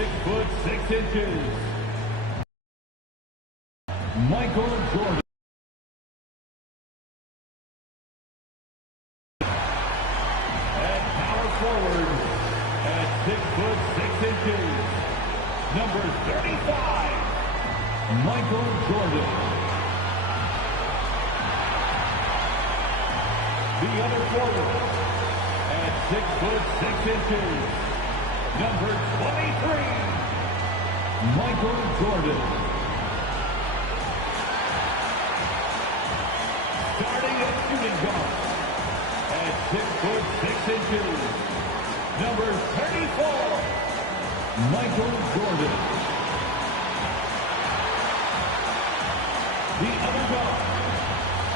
6'6". Michael Jordan. And power forward at 6'6". Number 35, Michael Jordan. The other forward at 6'6". Number 23, Michael Jordan. Starting at shooting guard at 6'6". Number 34, Michael Jordan. The other guard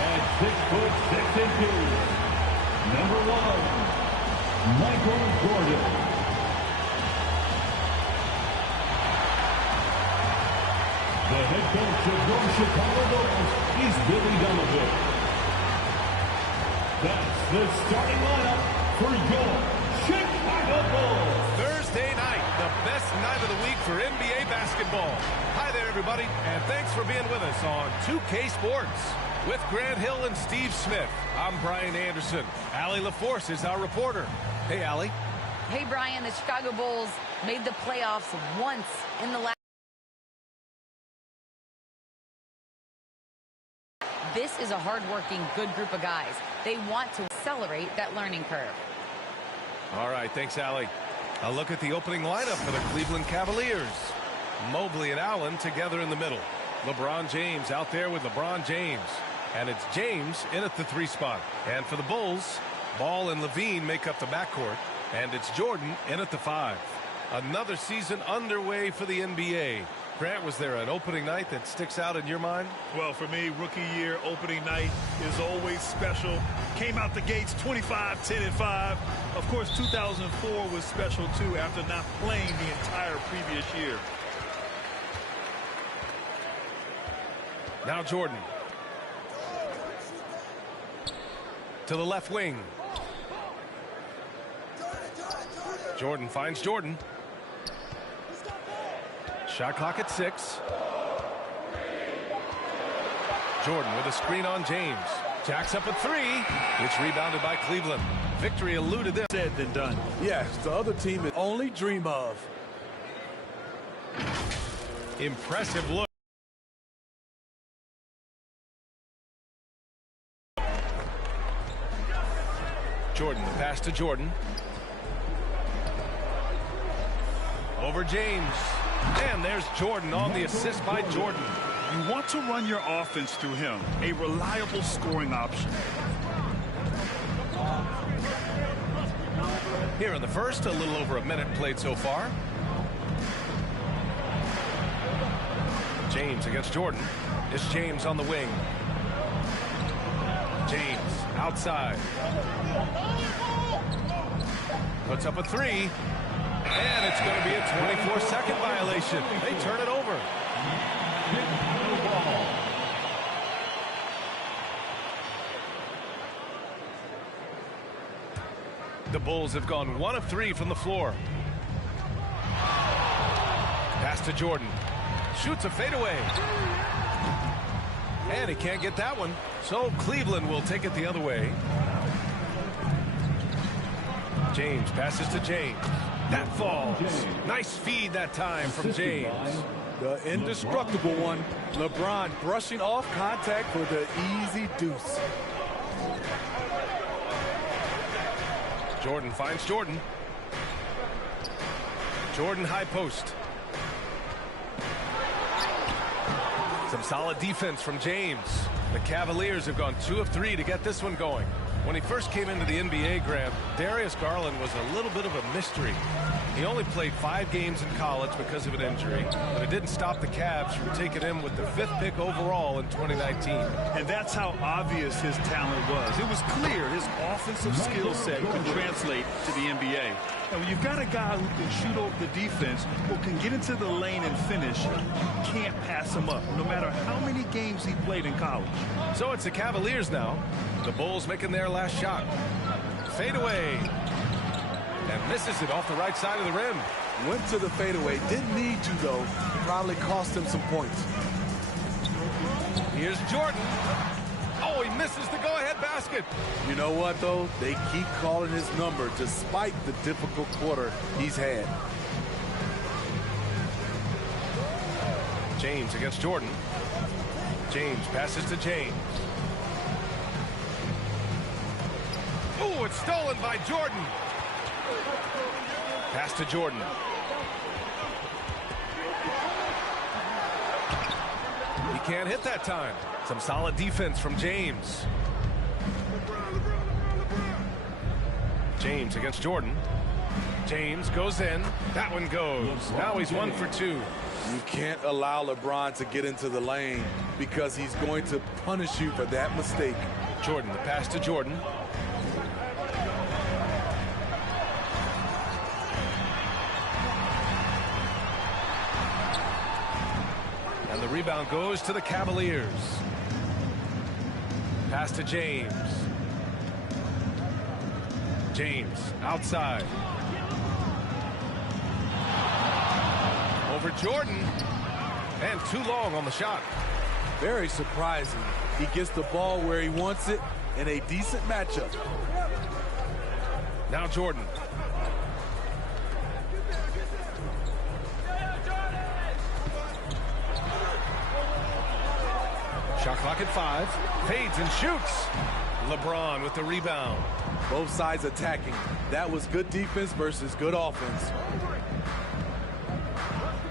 at 6'6". Number 1, Michael Jordan. The head coach of your Chicago Bulls is Billy Donovan. That's the starting lineup for your Chicago Bulls. Thursday night, the best night of the week for NBA basketball. Hi there, everybody, and thanks for being with us on 2K Sports. With Grant Hill and Steve Smith, I'm Brian Anderson. Allie LaForce is our reporter. Hey, Allie. Hey, Brian. The Chicago Bulls made the playoffs once in the last. This is a hard-working, good group of guys. They want to accelerate that learning curve. All right, thanks, Allie. A look at the opening lineup for the Cleveland Cavaliers. Mobley and Allen together in the middle. LeBron James out there with LeBron James. And it's James in at the 3 spot. And for the Bulls, Ball and Levine make up the backcourt. And it's Jordan in at the 5. Another season underway for the NBA. Grant, was there an opening night that sticks out in your mind? Well, for me, rookie year opening night is always special. Came out the gates 25, 10, and 5. Of course, 2004 was special, too, after not playing the entire previous year. Now Jordan. To the left wing. Jordan finds Jordan. Shot clock at 6. Jordan with a screen on James. Jacks up a 3. It's rebounded by Cleveland. Victory eluded them. Said than done. Yes, the other team is only dream of. Impressive look. Jordan, the pass to Jordan. Over James. And there's Jordan on the assist by Jordan. You want to run your offense through him. A reliable scoring option. Here in the first, a little over a minute played so far. James against Jordan. It's James on the wing. James outside. Puts up a 3. And it's going to be a 24-second violation. They turn it over. The Bulls have gone 1 of 3 from the floor. Pass to Jordan. Shoots a fadeaway. And he can't get that one. So Cleveland will take it the other way. James passes to James. That falls. Nice feed that time from James. The indestructible one. LeBron brushing off contact for the easy deuce. Jordan finds Jordan. Jordan high post. Some solid defense from James. The Cavaliers have gone 2 of 3 to get this one going. When he first came into the NBA, Grant, Darius Garland was a little bit of a mystery. He only played 5 games in college because of an injury, but it didn't stop the Cavs from taking him with the 5th pick overall in 2019. And that's how obvious his talent was. It was clear his offensive skill set could translate to the NBA. And when you've got a guy who can shoot over the defense, who can get into the lane and finish, you can't pass him up, no matter how many games he played in college. So it's the Cavaliers now. The Bulls making their last shot. Fade away. And misses it off the right side of the rim. Went to the fadeaway. Didn't need to, though. Probably cost him some points. Here's Jordan. Oh, he misses the go-ahead basket. You know what, though? They keep calling his number despite the difficult quarter he's had. James against Jordan. James passes to James. Oh, it's stolen by Jordan. Pass to Jordan. He can't hit that time. Some solid defense from James. James against Jordan. James goes in. That one goes. Now he's 1 for 2. You can't allow LeBron to get into the lane because he's going to punish you for that mistake. Jordan, the pass to Jordan. And the rebound goes to the Cavaliers. Pass to James. James outside. Over Jordan. And too long on the shot. Very surprising. He gets the ball where he wants it in a decent matchup. Now Jordan. Shot clock at 5. Fades and shoots. LeBron with the rebound. Both sides attacking. That was good defense versus good offense.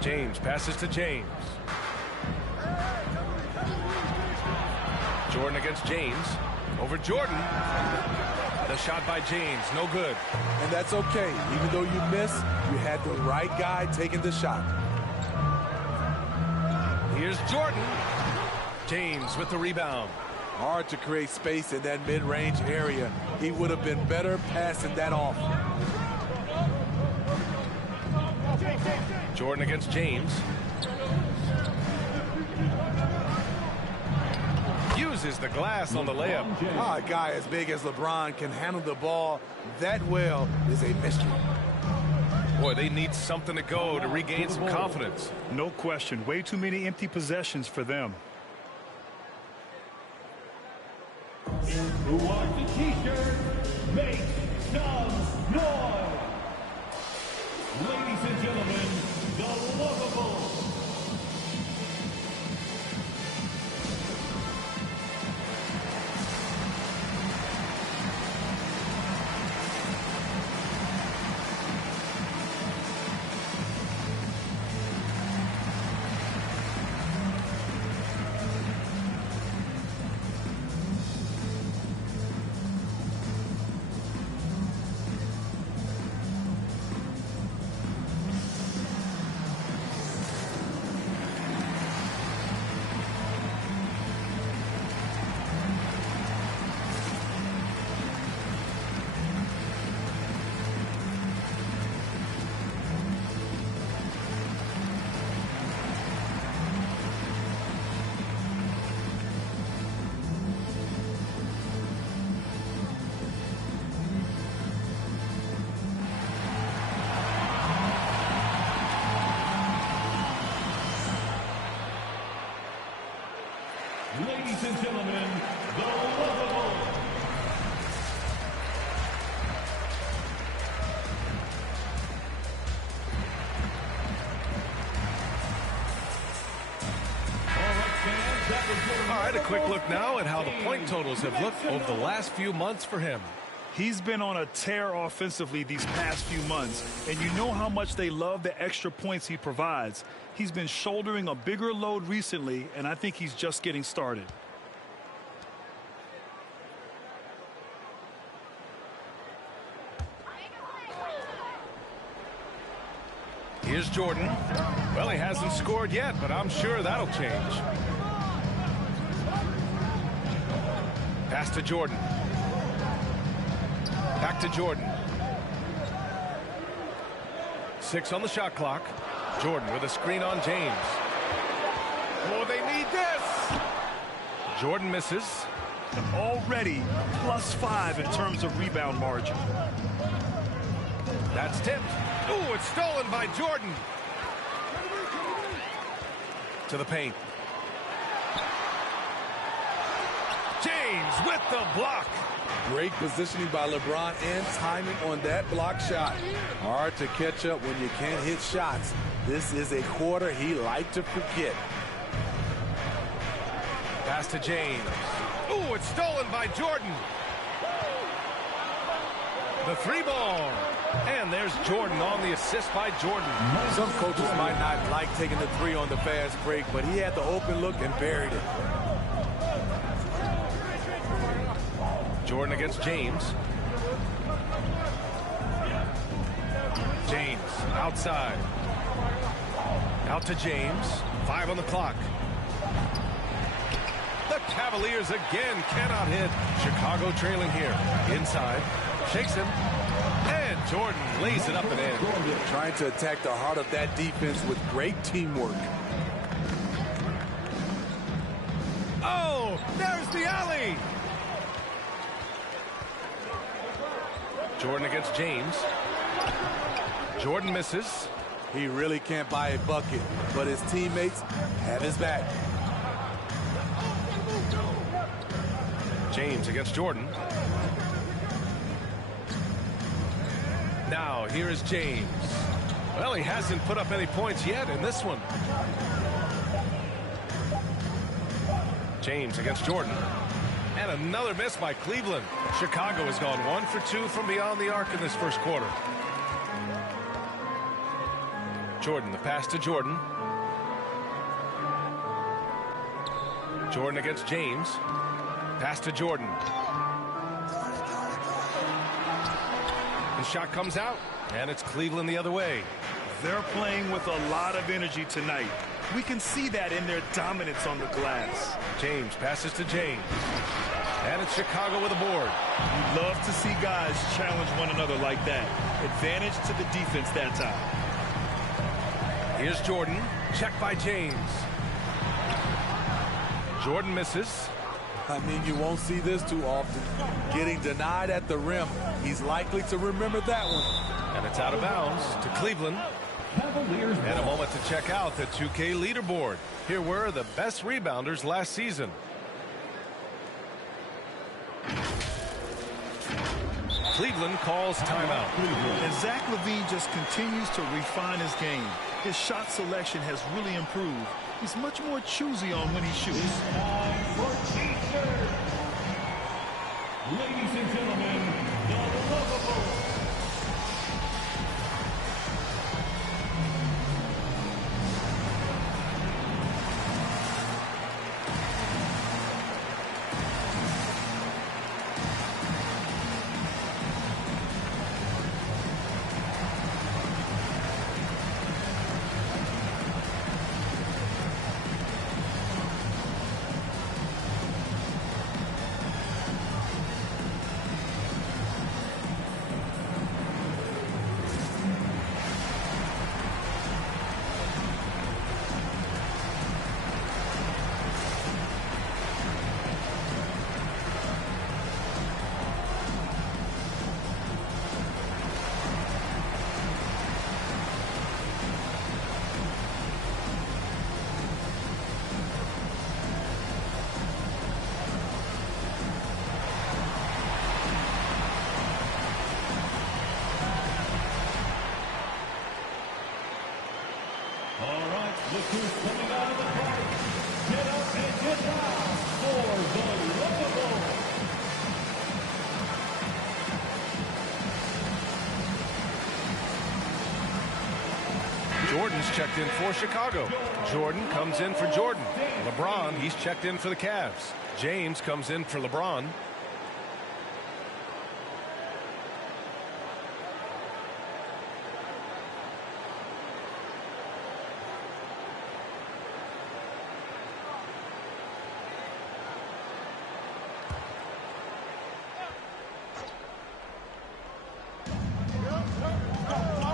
James passes to James. Jordan against James. Over Jordan. The shot by James. No good. And that's okay. Even though you miss, you had the right guy taking the shot. Here's Jordan. James with the rebound. Hard to create space in that mid-range area. He would have been better passing that off. Jordan against James. Uses the glass on the layup. A guy as big as LeBron can handle the ball that well is a mystery. Boy, they need something to go to regain some confidence. No question. Way too many empty possessions for them. Who wants the t-shirt? Make some noise! Ladies and gentlemen, the Lovables. Ladies and gentlemen, the Lovables. All right, a quick look now at how the point totals have looked over the last few months for him. He's been on a tear offensively these past few months, and you know how much they love the extra points he provides. He's been shouldering a bigger load recently, and I think he's just getting started. Here's Jordan. Well, he hasn't scored yet, but I'm sure that'll change. Pass to Jordan. Back to Jordan. 6 on the shot clock. Jordan with a screen on James. Oh, they need this. Jordan misses. And already +5 in terms of rebound margin. That's tipped. Ooh, it's stolen by Jordan. To the paint. James with the block. Great positioning by LeBron and timing on that block shot. Hard to catch up when you can't hit shots. This is a quarter he liked to forget. Pass to James. Ooh, it's stolen by Jordan. The three ball. And there's Jordan on the assist by Jordan. Some coaches might not like taking the three on the fast break, but he had the open look and buried it. Jordan against James. James outside. Out to James. 5 on the clock. The Cavaliers again cannot hit. Chicago trailing here. Inside. Shakes him. And Jordan lays it up and in. Trying to attack the heart of that defense with great teamwork. Oh, there's the alley. Jordan against James. Jordan misses. He really can't buy a bucket, but his teammates have his back. James against Jordan. Now, here is James. Well, he hasn't put up any points yet in this one. James against Jordan. And another miss by Cleveland. Chicago has gone 1 for 2 from beyond the arc in this first quarter. Jordan, the pass to Jordan. Jordan against James. Pass to Jordan. The shot comes out, and it's Cleveland the other way. They're playing with a lot of energy tonight. We can see that in their dominance on the glass. James passes to James. And it's Chicago with a board. You love to see guys challenge one another like that. Advantage to the defense that time. Here's Jordan. Checked by James. Jordan misses. I mean, you won't see this too often. Getting denied at the rim. He's likely to remember that one. And it's out of bounds to Cleveland. And a moment to check out the 2K leaderboard. Here were the best rebounders last season. Cleveland calls timeout. And Zach LaVine just continues to refine his game. His shot selection has really improved. He's much more choosy on when he shoots. Ladies and gentlemen, the Lovable. Look who's coming out of the park. Get up and get down for the Lovable. Jordan's checked in for Chicago. Jordan comes in for Jordan. LeBron, he's checked in for the Cavs. James comes in for LeBron.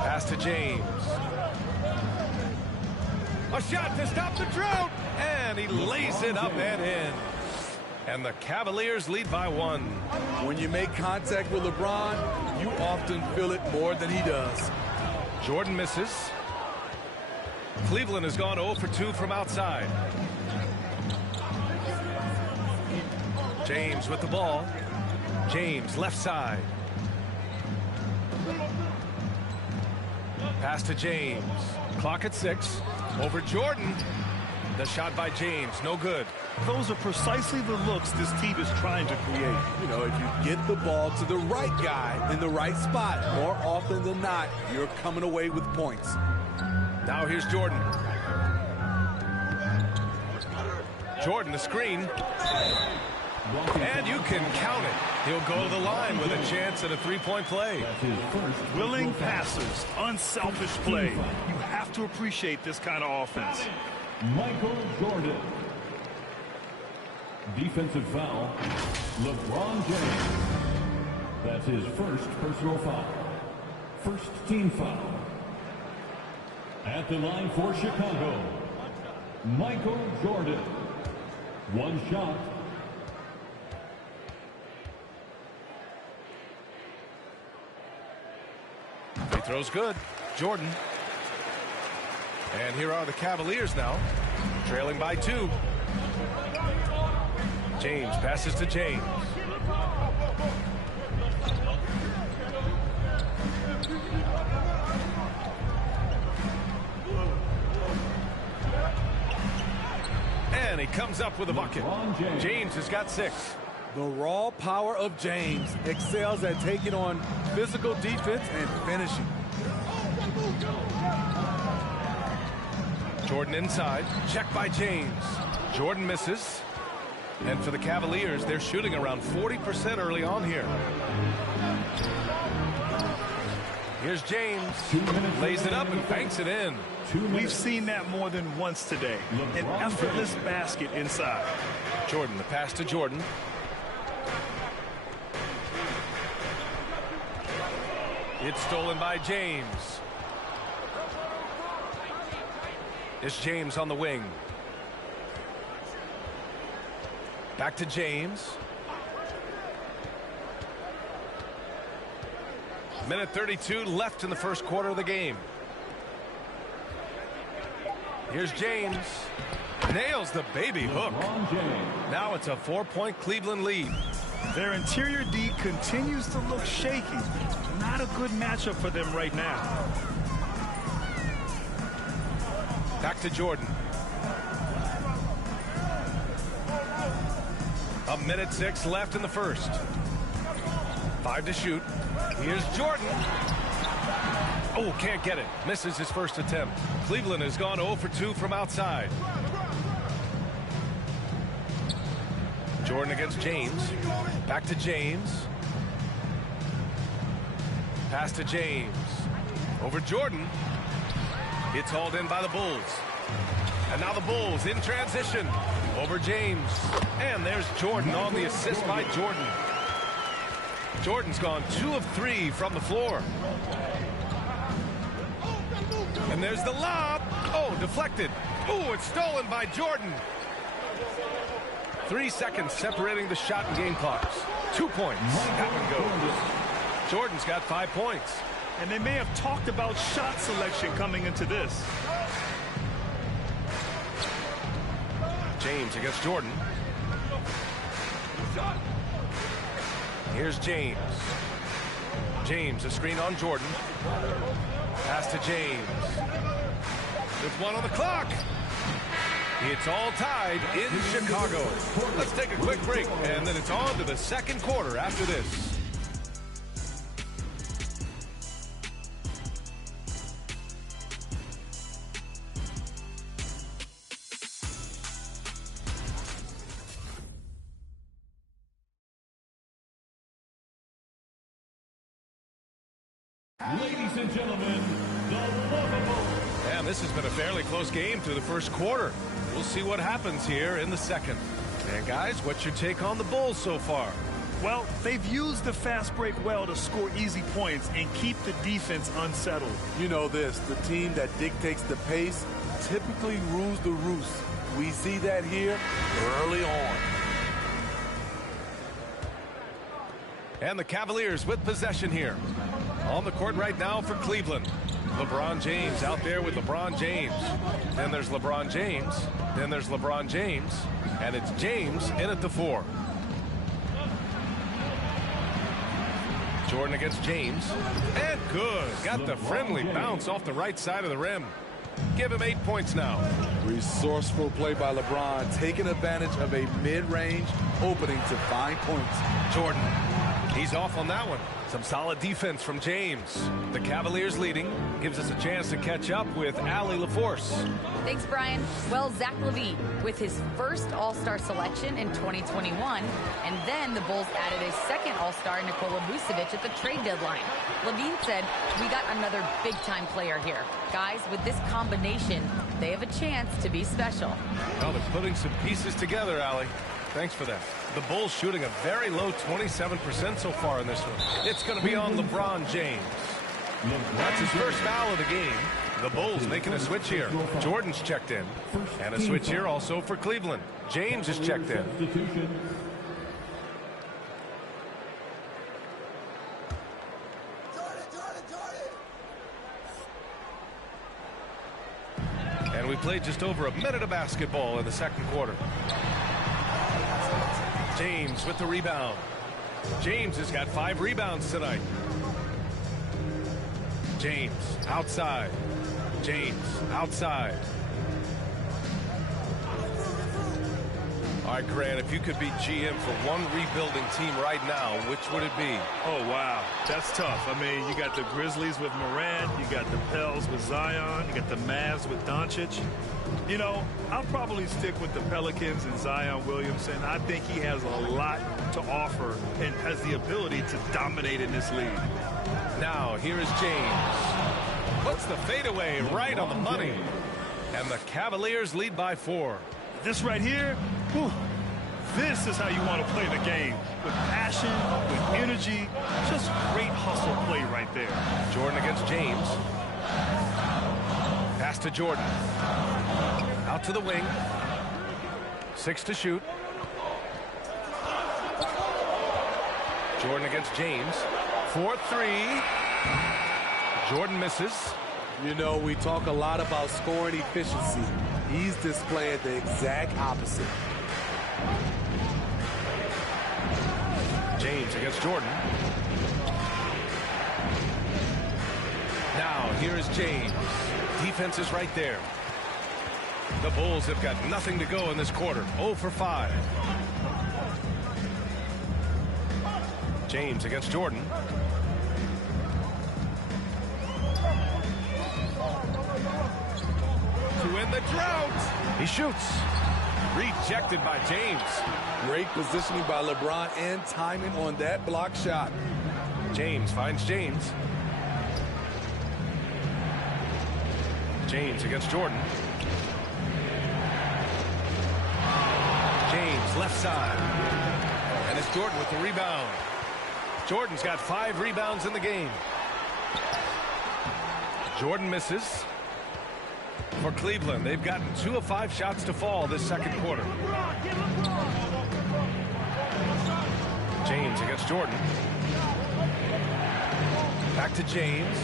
Pass to James. A shot to stop the drought, and he lays it up and in. And the Cavaliers lead by 1. When you make contact with LeBron, you often feel it more than he does. Jordan misses. Cleveland has gone 0 for 2 from outside. James with the ball. James left side. Pass to James. Clock at 6. Over Jordan. The shot by James, no good. Those are precisely the looks this team is trying to create. You know, if you get the ball to the right guy in the right spot, more often than not, you're coming away with points. Now here's Jordan. Jordan, the screen. And you can count it. He'll go to the line with a chance at a three-point play. Willing passers, unselfish play. You have to appreciate this kind of offense. Michael Jordan. Defensive foul, LeBron James. That's his first personal foul. First team foul. At the line for Chicago, Michael Jordan. One shot. He throws good. Jordan. And here are the Cavaliers now, trailing by 2. James passes to James. And he comes up with a bucket. James has got 6. The raw power of James excels at taking on physical defense and finishing. Jordan inside. Check by James. Jordan misses. And for the Cavaliers, they're shooting around 40% early on here. Here's James. Lays it up and banks it in. We've seen that more than once today. An effortless basket inside. Jordan, the pass to Jordan. It's stolen by James. It's James on the wing. Back to James. Minute 32 left in the first quarter of the game. Here's James. Nails the baby hook. Now it's a 4-point Cleveland lead. Their interior D continues to look shaky. Not a good matchup for them right now. Back to Jordan. A minute 6 left in the first. 5 to shoot. Here's Jordan. Oh, can't get it. Misses his first attempt. Cleveland has gone 0 for 2 from outside. Jordan against James. Back to James. Pass to James. Over Jordan. It's hauled in by the Bulls. And now the Bulls in transition. Over James. And there's Jordan on the assist by Jordan. Jordan's gone 2 of 3 from the floor. And there's the lob. Oh, deflected. Oh, it's stolen by Jordan. 3 seconds separating the shot and game clocks. 2 points. That one goes. Jordan's got 5 points. And they may have talked about shot selection coming into this. James against Jordan. Here's James. James, a screen on Jordan. Pass to James. With 1 on the clock. It's all tied in Chicago. Let's take a quick break, and then it's on to the second quarter after this. Ladies and gentlemen, the lovable. And this has been a fairly close game through the first quarter. We'll see what happens here in the second. And guys, what's your take on the Bulls so far? Well, they've used the fast break well to score easy points and keep the defense unsettled. You know this, the team that dictates the pace typically rules the roost. We see that here early on. And the Cavaliers with possession here. On the court right now for Cleveland. LeBron James out there with LeBron James. Then there's LeBron James. Then there's LeBron James. And it's James in at the 4. Jordan against James. And good. Got the friendly bounce off the right side of the rim. Give him 8 points now. Resourceful play by LeBron, taking advantage of a mid-range opening to find points. Jordan, he's off on that one. Some solid defense from James. The Cavaliers leading gives us a chance to catch up with Allie LaForce. Thanks, Brian. Well, Zach LaVine with his first All-Star selection in 2021, and then the Bulls added a second All-Star, Nikola Vucevic, at the trade deadline. LaVine said, "We got another big-time player here. Guys, with this combination, they have a chance to be special." Well, they're putting some pieces together, Allie. Thanks for that. The Bulls shooting a very low 27% so far in this one. It's going to be on LeBron James. That's his first foul of the game. The Bulls making a switch here. Jordan's checked in. And a switch here also for Cleveland. James is checked in. And we played just over a minute of basketball in the second quarter. James with the rebound. James has got 5 rebounds tonight. James outside. James outside. All right, Grant, if you could be GM for one rebuilding team right now, which would it be? Oh, wow. That's tough. I mean, you got the Grizzlies with Morant. You got the Pels with Zion. You got the Mavs with Doncic. You know, I'll probably stick with the Pelicans and Zion Williamson. I think he has a lot to offer and has the ability to dominate in this league. Now, here is James. Puts the fadeaway right on the money. And the Cavaliers lead by 4. This right here, whew, this is how you want to play the game. With passion, with energy, just great hustle play right there. Jordan against James. Pass to Jordan. Out to the wing. 6 to shoot. Jordan against James. 4-3. Jordan misses. You know, we talk a lot about scoring efficiency. He's displaying the exact opposite. James against Jordan. Now, here is James. Defense is right there. The Bulls have got nothing to go in this quarter. 0 for 5. James against Jordan. To win the drought. He shoots. Rejected by James. Great positioning by LeBron and timing on that block shot. James finds James. James against Jordan. James left side. And it's Jordan with the rebound. Jordan's got 5 rebounds in the game. Jordan misses. For Cleveland, they've gotten 2 of 5 shots to fall this second quarter. James against Jordan. Back to James.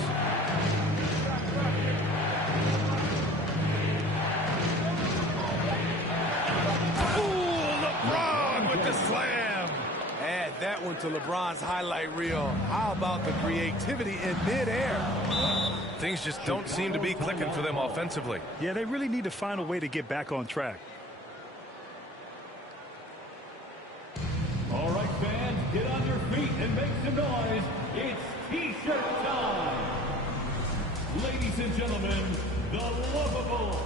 Ooh, LeBron with the slam. Add that one to LeBron's highlight reel. How about the creativity in midair? Things just don't seem to be clicking for them offensively. Yeah, they really need to find a way to get back on track. All right, fans, get on your feet and make some noise. It's T-shirt time. Ladies and gentlemen, the lovable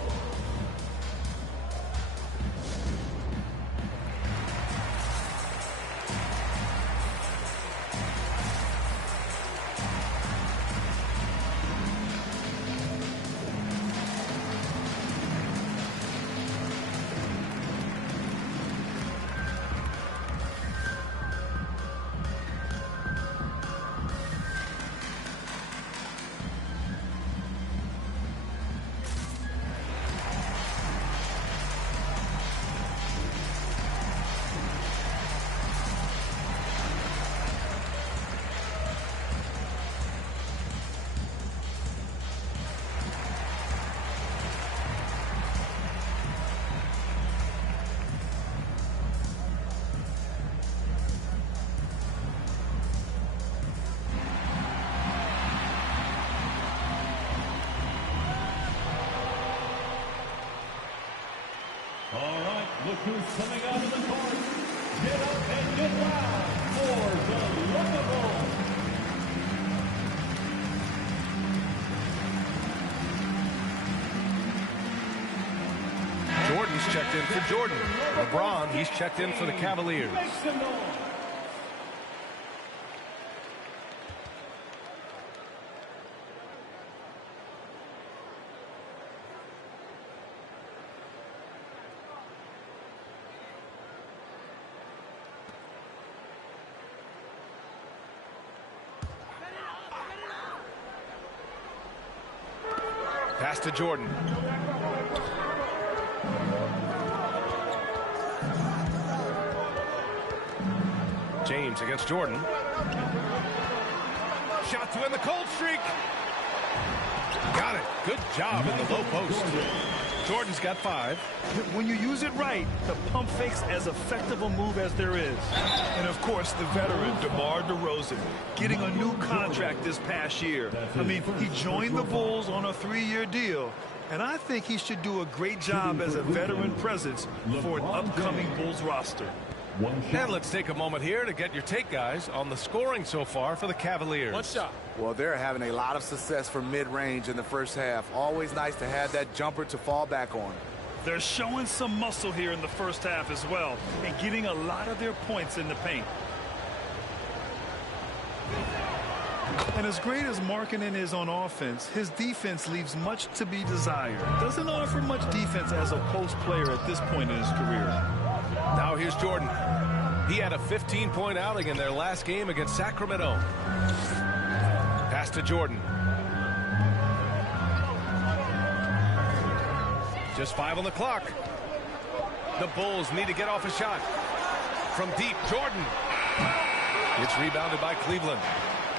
Look who's coming out of the court. Get up and get loud for the lovable. Jordan's checked in for Jordan. LeBron, he's checked in for the Cavaliers. Make some noise. Pass to Jordan. James against Jordan. Shot to end the cold streak. Got it. Good job in the low post. Jordan's got 5. When you use it right, the pump fake's as effective a move as there is. And of course, the veteran, DeMar DeRozan, getting a new contract this past year. I mean, he joined the Bulls on a 3-year deal. And I think he should do a great job as a veteran presence for an upcoming Bulls roster. And let's take a moment here to get your take, guys, on the scoring so far for the Cavaliers. One shot. Well, they're having a lot of success from mid-range in the first half. Always nice to have that jumper to fall back on. They're showing some muscle here in the first half as well, and getting a lot of their points in the paint. And as great as Markkanen is on offense, his defense leaves much to be desired. Doesn't offer much defense as a post player at this point in his career. Now here's Jordan. He had a 15-point outing in their last game against Sacramento. Pass to Jordan. Just 5 on the clock. The Bulls need to get off a shot. From deep, Jordan. It's rebounded by Cleveland.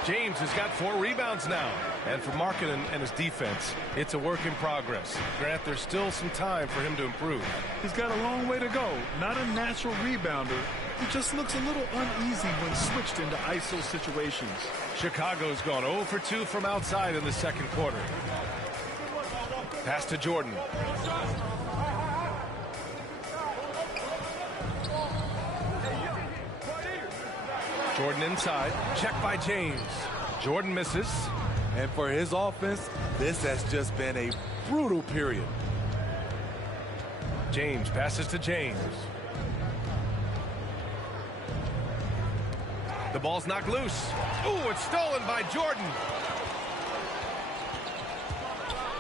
James has got 4 rebounds now. And for Markkanen and his defense, it's a work in progress. Grant, there's still some time for him to improve. He's got a long way to go. Not a natural rebounder. He just looks a little uneasy when switched into ISO situations. Chicago's gone 0 for 2 from outside in the second quarter. Pass to Jordan. Jordan inside. Check by James. Jordan misses. And for his offense, this has just been a brutal period. James passes to James. The ball's knocked loose. Ooh, it's stolen by Jordan.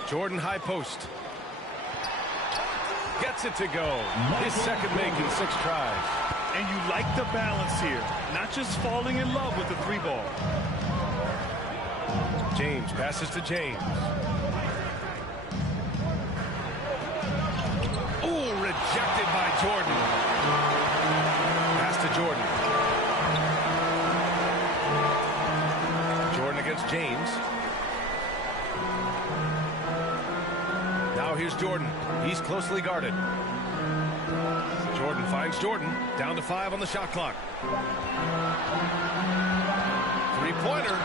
Jordan high post. Gets it to go. His second make in 6 tries. And you like the balance here. Not just falling in love with the 3-ball. James passes to James. Ooh, rejected by Jordan. Pass to Jordan. Jordan against James. Now here's Jordan. He's closely guarded. Jordan finds Jordan. Down to 5 on the shot clock. 3-pointer.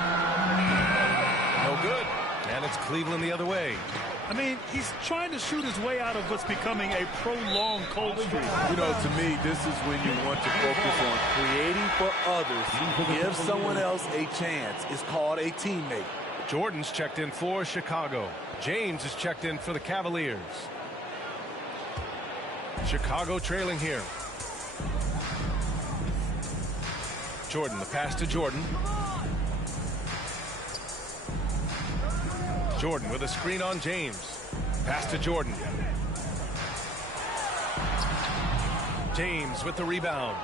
No good. And it's Cleveland the other way. I mean, he's trying to shoot his way out of what's becoming a prolonged cold streak. You know, to me, this is when you want to focus on creating for others. Give someone else a chance. It's called a teammate. Jordan's checked in for Chicago. James is checked in for the Cavaliers. Chicago trailing here. Jordan, the pass to Jordan. Jordan with a screen on James. Pass to Jordan. James with the rebound.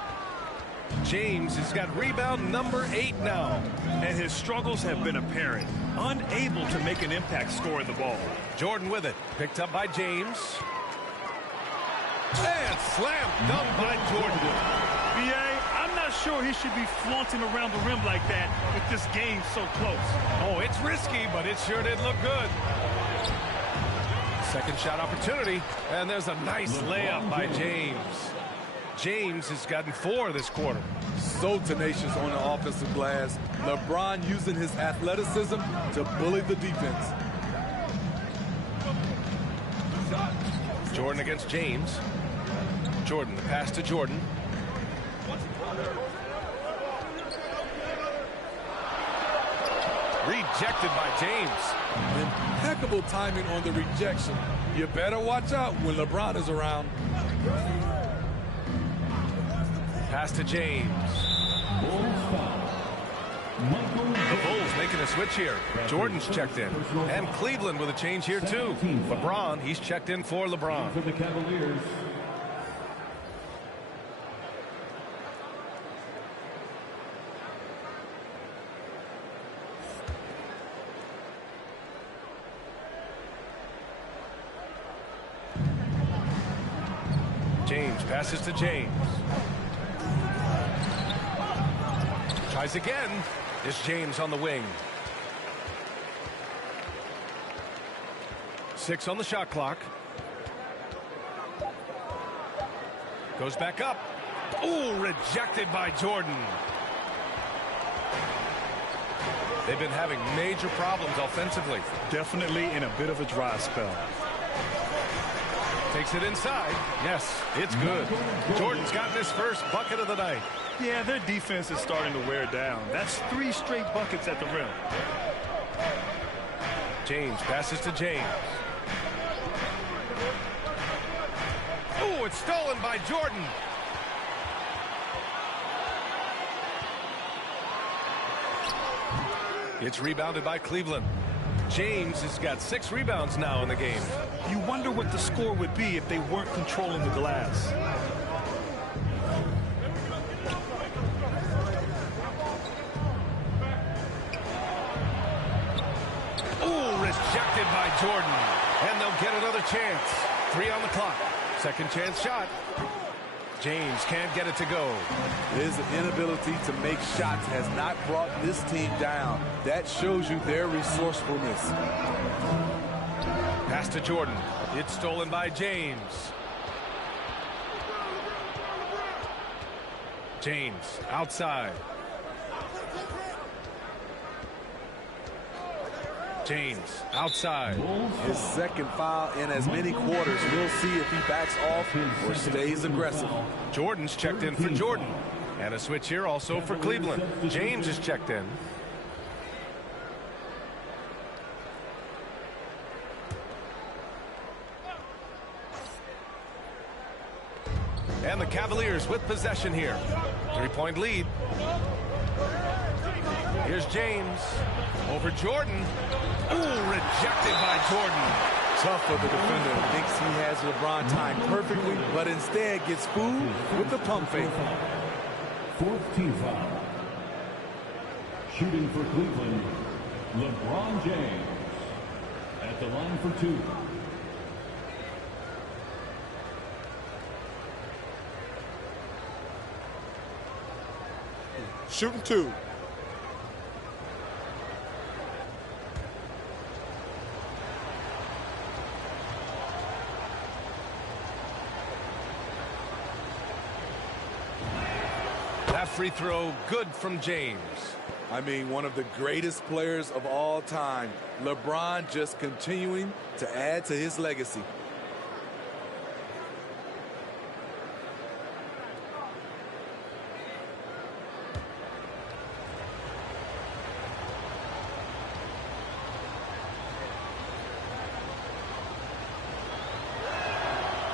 James has got rebound number 8 now. And his struggles have been apparent. Unable to make an impact scoring the ball. Jordan with it. Picked up by James. And slam dunk by Jordan. B.A., I'm not sure he should be flaunting around the rim like that with this game so close. Oh, it's risky, but it sure did look good. Second shot opportunity, and there's a nice layup by James. James has gotten 4 this quarter. So tenacious on the offensive glass. LeBron using his athleticism to bully the defense. Jordan against James. Jordan, the pass to Jordan. Rejected by James. Impeccable timing on the rejection. You better watch out when LeBron is around. Pass to James. The Bulls making a switch here. Jordan's checked in. And Cleveland with a change here too. LeBron, he's checked in for LeBron. For the Cavaliers. James passes to James. Tries again. It's James on the wing. 6 on the shot clock. Goes back up. Ooh, rejected by Jordan. They've been having major problems offensively. Definitely in a bit of a dry spell. Takes it inside. Yes, it's good. Jordan's gotten his first bucket of the night. Yeah, their defense is starting to wear down. That's 3 straight buckets at the rim. James passes to James. Oh, it's stolen by Jordan. It's rebounded by Cleveland. James has got 6 rebounds now in the game. You wonder what the score would be if they weren't controlling the glass. Ooh, rejected by Jordan. And they'll get another chance. 3 on the clock. Second chance shot. James can't get it to go. His inability to make shots has not brought this team down. That shows you their resourcefulness. Pass to Jordan. It's stolen by James. James outside. James outside. His second foul in as many quarters. We'll see if he backs off or stays aggressive. Jordan's checked in for Jordan. And a switch here also for Cleveland. James is checked in. And the Cavaliers with possession here. 3-point lead. Here's James. Over Jordan. Ooh, rejected by Jordan. Tough for the defender. Thinks he has LeBron timed perfectly, but instead gets fooled with the pump fake. 4th team foul. Shooting for Cleveland, LeBron James. At the line for 2. Shooting 2. That free throw good from James. I mean, one of the greatest players of all time. LeBron just continuing to add to his legacy.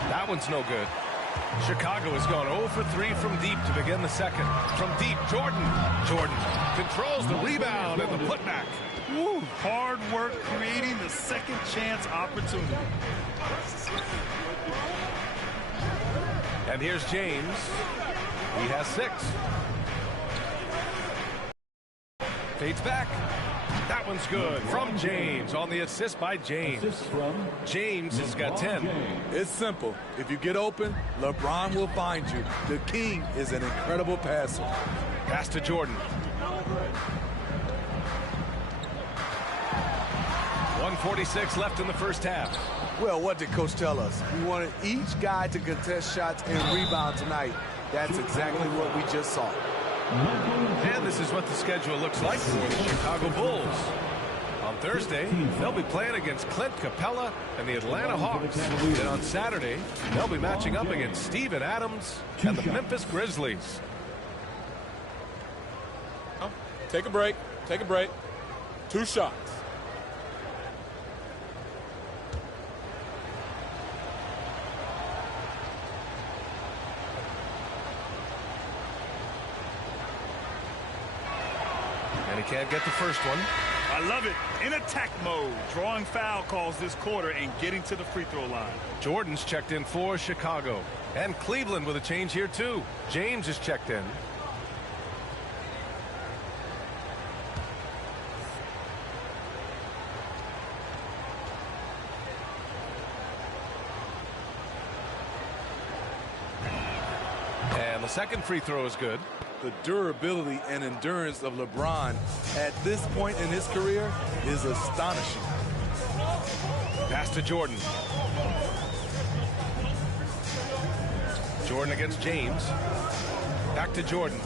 That one's no good. Chicago has gone 0 for 3 from deep to begin the second. From deep, Jordan. Jordan controls the rebound and the putback. Woo, hard work creating the second chance opportunity. And here's James. He has 6. Fades back. That one's good from James on the assist by James. James has got 10. It's simple. If you get open, LeBron will find you. The king is an incredible passer. Pass to Jordan. 1:46 left in the first half. Well, what did Coach tell us? We wanted each guy to contest shots and rebound tonight. That's exactly what we just saw. And this is what the schedule looks like for the Chicago Bulls. On On Thursday, they'll be playing against Clint Capella and the Atlanta Hawks. Then on Saturday, they'll be matching up against Steven Adams and the Memphis Grizzlies. Take a break. Take a break. 2 shots. And he can't get the first one. I love it. In attack mode, drawing foul calls this quarter and getting to the free throw line. Jordan's checked in for Chicago. And Cleveland with a change here too. James is checked in. And the second free throw is good. The durability and endurance of LeBron at this point in his career is astonishing. Pass to Jordan. Jordan against James. Back to Jordan.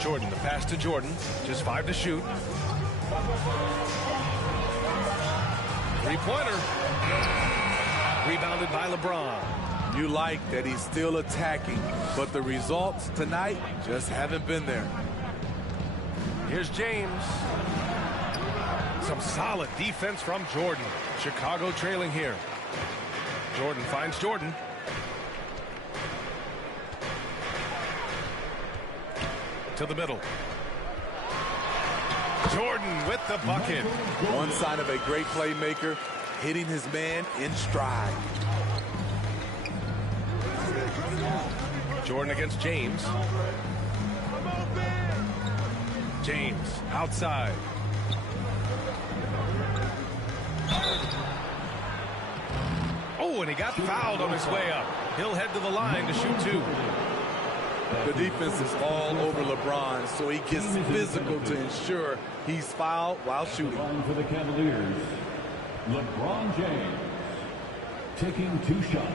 Jordan, the pass to Jordan. Just 5 to shoot. Three-pointer. Rebounded by LeBron. You like that he's still attacking, but the results tonight just haven't been there. Here's James. Some solid defense from Jordan. Chicago trailing here. Jordan finds Jordan. To the middle. Jordan with the bucket. One sign of a great playmaker, hitting his man in stride. Jordan against James. James outside. Oh, and he got fouled on his way up. He'll head to the line to shoot 2. The defense is all over LeBron, so he gets physical to ensure he's fouled while shooting. For the Cavaliers, LeBron James taking 2 shots.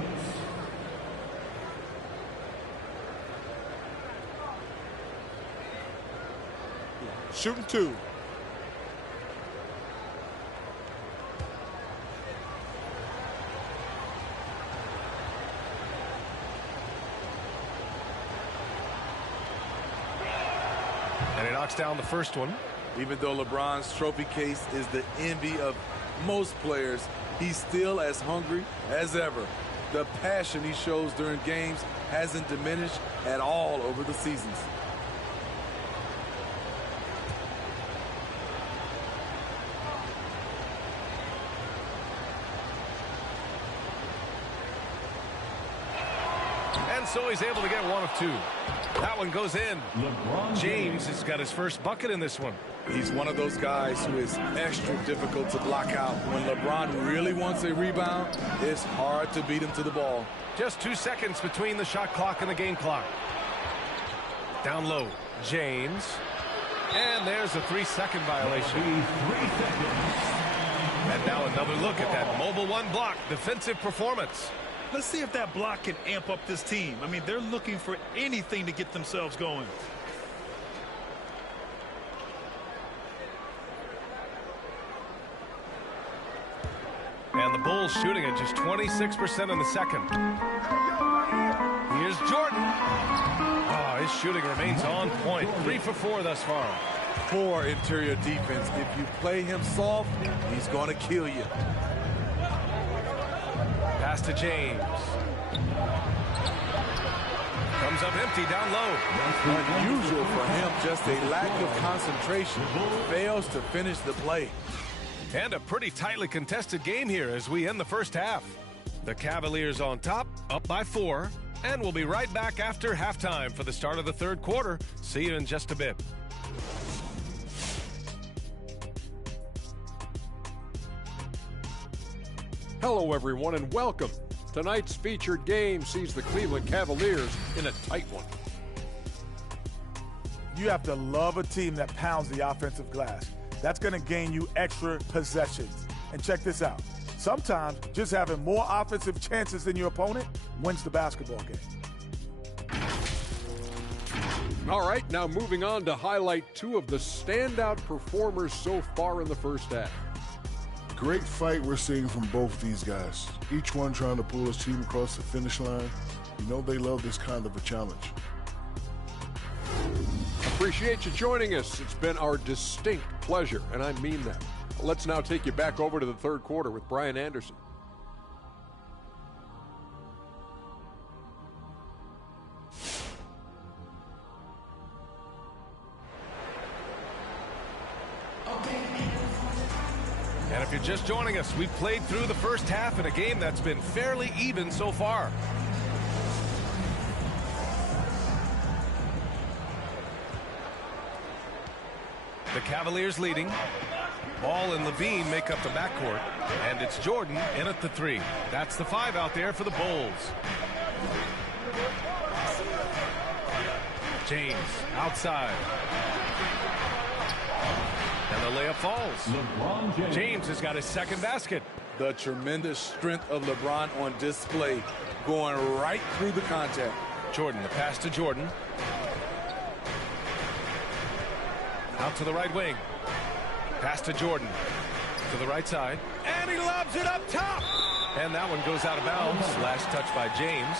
Shooting 2. And he knocks down the first one. Even though LeBron's trophy case is the envy of most players, he's still as hungry as ever. The passion he shows during games hasn't diminished at all over the seasons. And so he's able to get 1 of 2. That one goes in. James has got his first bucket in this one. He's one of those guys who is extra difficult to block out. When LeBron really wants a rebound, it's hard to beat him to the ball. Just 2 seconds between the shot clock and the game clock. Down low, James. And there's a 3-second violation. And now another look at that mobile 1 block defensive performance. Let's see if that block can amp up this team. I mean, they're looking for anything to get themselves going. And the Bulls shooting at just 26% in the second. Here's Jordan. Oh, his shooting remains on point. 3 for 4 thus far. Poor interior defense. If you play him soft, he's going to kill you. Pass to James. Comes up empty down low. Unusual for him, just a lack of concentration. Fails to finish the play. And a pretty tightly contested game here as we end the first half. The Cavaliers on top, up by 4. And we'll be right back after halftime for the start of the third quarter. See you in just a bit. Hello, everyone, and welcome. Tonight's featured game sees the Cleveland Cavaliers in a tight one. You have to love a team that pounds the offensive glass. That's going to gain you extra possessions. And check this out. Sometimes just having more offensive chances than your opponent wins the basketball game. All right, now moving on to highlight two of the standout performers so far in the first half. Great fight we're seeing from both these guys. Each one trying to pull his team across the finish line. You know they love this kind of a challenge. Appreciate you joining us. It's been our distinct pleasure, and I mean that. Let's now take you back over to the third quarter with Brian Anderson. And if you're just joining us, we've played through the first half in a game that's been fairly even so far. The Cavaliers leading. Ball and Levine make up the backcourt. And it's Jordan in at the three. That's the 5 out there for the Bulls. James outside. And the layup falls. James has got his second basket. The tremendous strength of LeBron on display, going right through the contact. Jordan, the pass to Jordan. Out to the right wing. Pass to Jordan. To the right side. And he lobs it up top. And that one goes out of bounds. Last touch by James.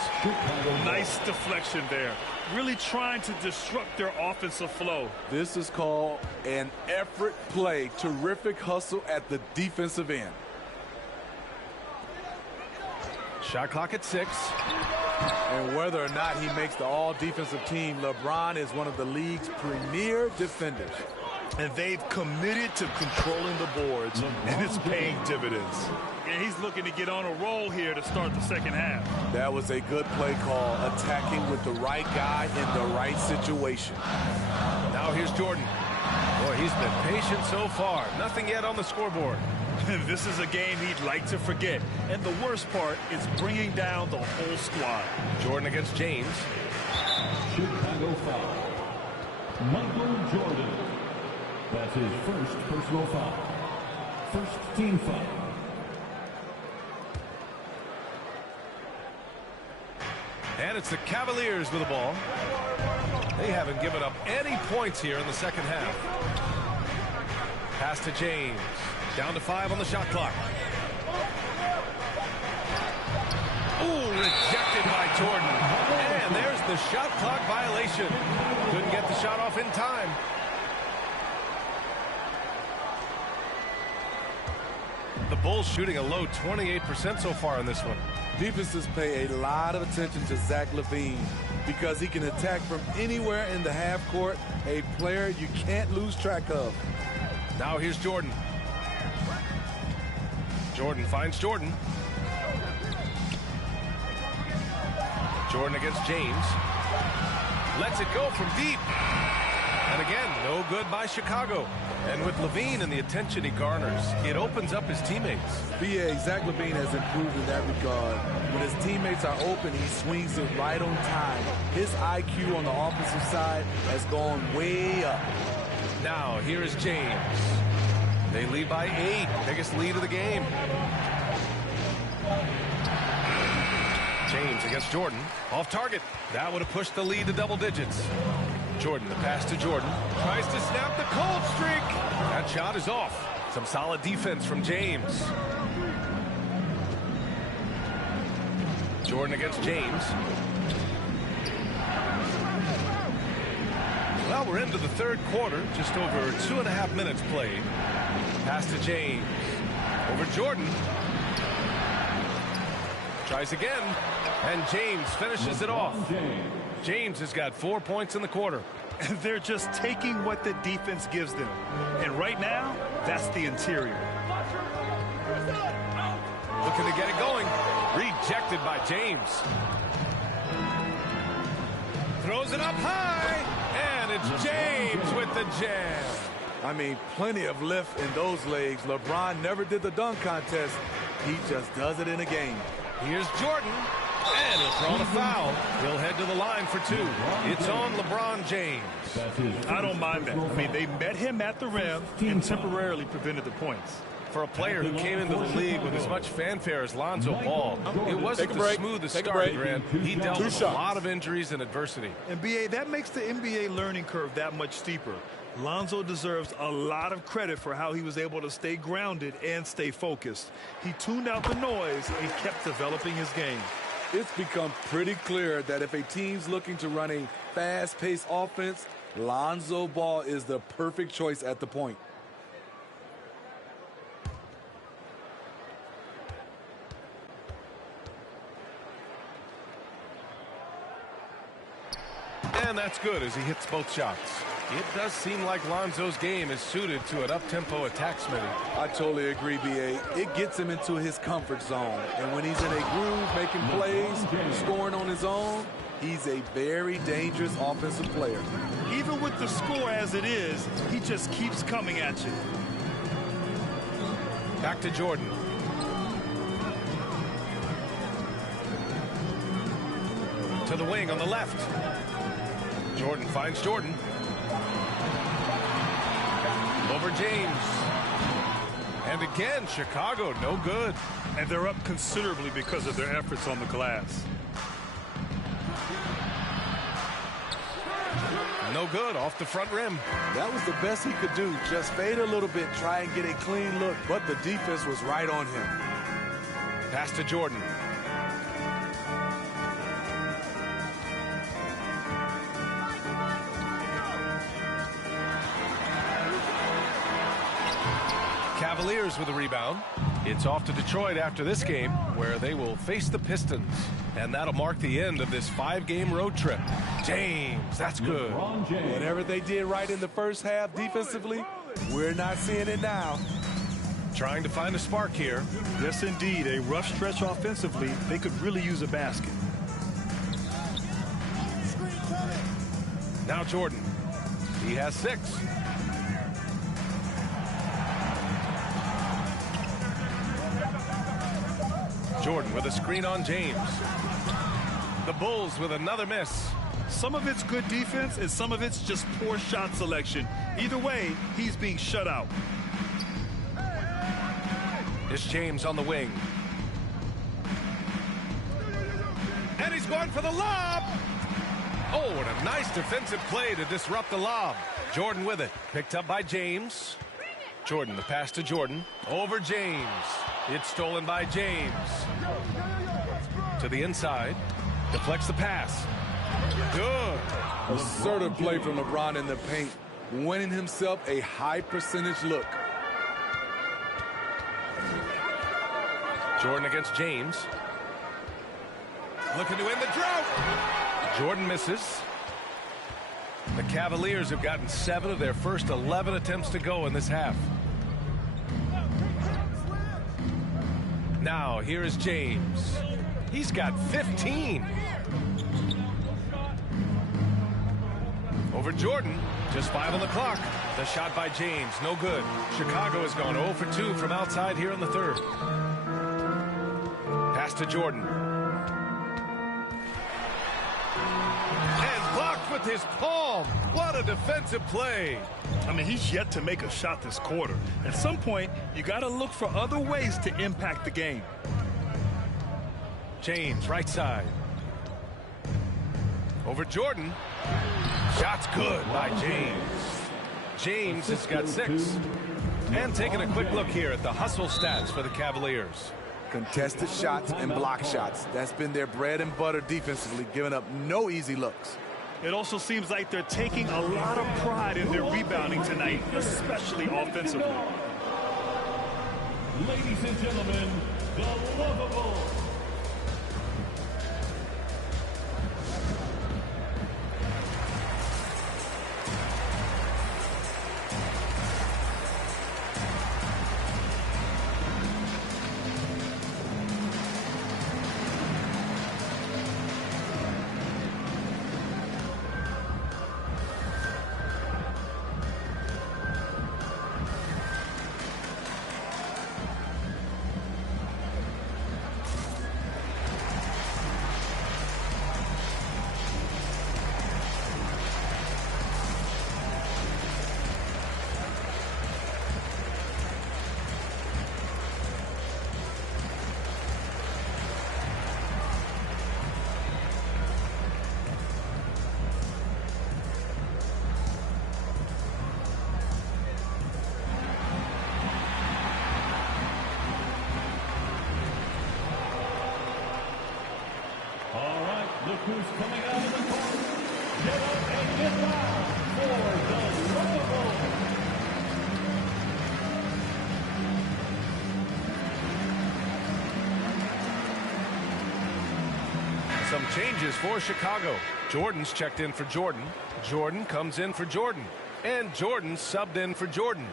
Nice deflection there. Really trying to disrupt their offensive flow. This is called an effort play. Terrific hustle at the defensive end. Shot clock at 6. And whether or not he makes the all-defensive team, LeBron is one of the league's premier defenders. And they've committed to controlling the boards, and it's paying dividends. And he's looking to get on a roll here to start the second half. That was a good play call, attacking with the right guy in the right situation. Now here's Jordan. Boy, he's been patient so far. Nothing yet on the scoreboard. This is a game he'd like to forget. And the worst part is bringing down the whole squad. Jordan against James. Chicago foul. Michael Jordan. That's his first personal foul. First team foul. And it's the Cavaliers with the ball. They haven't given up any points here in the second half. Pass to James. Down to 5 on the shot clock. Ooh, rejected by Jordan. And there's the shot clock violation. Couldn't get the shot off in time. The Bulls shooting a low 28% so far in this one. Defenses pay a lot of attention to Zach LaVine because he can attack from anywhere in the half court, a player you can't lose track of. Now here's Jordan. Jordan finds Jordan. Jordan against James. Lets it go from deep. And again, no good by Chicago. And with LaVine and the attention he garners, it opens up his teammates. BA, Zach LaVine has improved in that regard. When his teammates are open, he swings it right on time. His IQ on the offensive side has gone way up. Now, here is James. They lead by 8. Biggest lead of the game. James against Jordan. Off target. That would have pushed the lead to double digits. Jordan, the pass to Jordan. Tries to snap the cold streak. That shot is off. Some solid defense from James. Jordan against James. Well, we're into the third quarter. Just over 2.5 minutes played. Pass to James. Over Jordan. Tries again. And James finishes it off. James has got 4 points in the quarter. And they're just taking what the defense gives them. And right now, that's the interior. Looking to get it going. Rejected by James. Throws it up high. And it's James with the jam. I mean, plenty of lift in those legs. LeBron never did the dunk contest. He just does it in a game. Here's Jordan. And he'll throw a foul. He'll head to the line for 2. It's on LeBron James. I don't mind that. I mean, they met him at the rim and temporarily prevented the points. for a player who came into the league with as much fanfare as Lonzo Ball, it wasn't the smoothest start, Grant. He dealt with a lot of injuries and adversity. And BA, that makes the NBA learning curve that much steeper. Lonzo deserves a lot of credit for how he was able to stay grounded and stay focused. He tuned out the noise and kept developing his game. It's become pretty clear that if a team's looking to run a fast-paced offense, Lonzo Ball is the perfect choice at the point. And that's good as he hits both shots. It does seem like Lonzo's game is suited to an up-tempo attack, Smitty. I totally agree, B.A. It gets him into his comfort zone. And when he's in a groove, making plays, scoring on his own, he's a very dangerous offensive player. Even with the score as it is, he just keeps coming at you. Back to Jordan. To the wing on the left. Jordan finds Jordan. Over James. And again, Chicago, no good. And they're up considerably because of their efforts on the glass. No good, off the front rim. That was the best he could do. Just fade a little bit, try and get a clean look, but the defense was right on him. Pass to Jordan. Cavaliers with a rebound. It's off to Detroit after this game, where they will face the Pistons. And that'll mark the end of this 5-game road trip. James, that's good. Whatever they did right in the first half defensively, we're not seeing it now. Trying to find a spark here. Yes, indeed. A rough stretch offensively. They could really use a basket. Now Jordan. He has 6. Jordan with a screen on James. The Bulls with another miss. Some of it's good defense and some of it's just poor shot selection. Either way, he's being shut out. It's James on the wing. And he's going for the lob. Oh, and a nice defensive play to disrupt the lob. Jordan with it. Picked up by James. Jordan, the pass to Jordan. Over James. It's stolen by James. To the inside. Deflects the pass. Good. Assertive play from LeBron in the paint, winning himself a high percentage look. Jordan against James. Looking to end the drought. Jordan misses. The Cavaliers have gotten 7 of their first 11 attempts to go in this half. Now, here is James. He's got 15. Over Jordan. Just 5 on the clock. The shot by James. No good. Chicago has gone 0 for 2 from outside here in the third. Pass to Jordan. And blocked with his palm. What a defensive play. I mean, he's yet to make a shot this quarter. At some point, you got to look for other ways to impact the game. James, right side. Over Jordan. Shot's good by James. James has got 6. And taking a quick look here at the hustle stats for the Cavaliers. Contested shots and block shots. That's been their bread and butter defensively, giving up no easy looks. It also seems like they're taking a lot of pride in their rebounding tonight, especially offensively. Ladies and gentlemen, the lovable Look who's coming out of the corner. Get up and get down for the Super Bowl. Some changes for Chicago. Jordan's checked in for Jordan. Jordan comes in for Jordan. And Jordan subbed in for Jordan.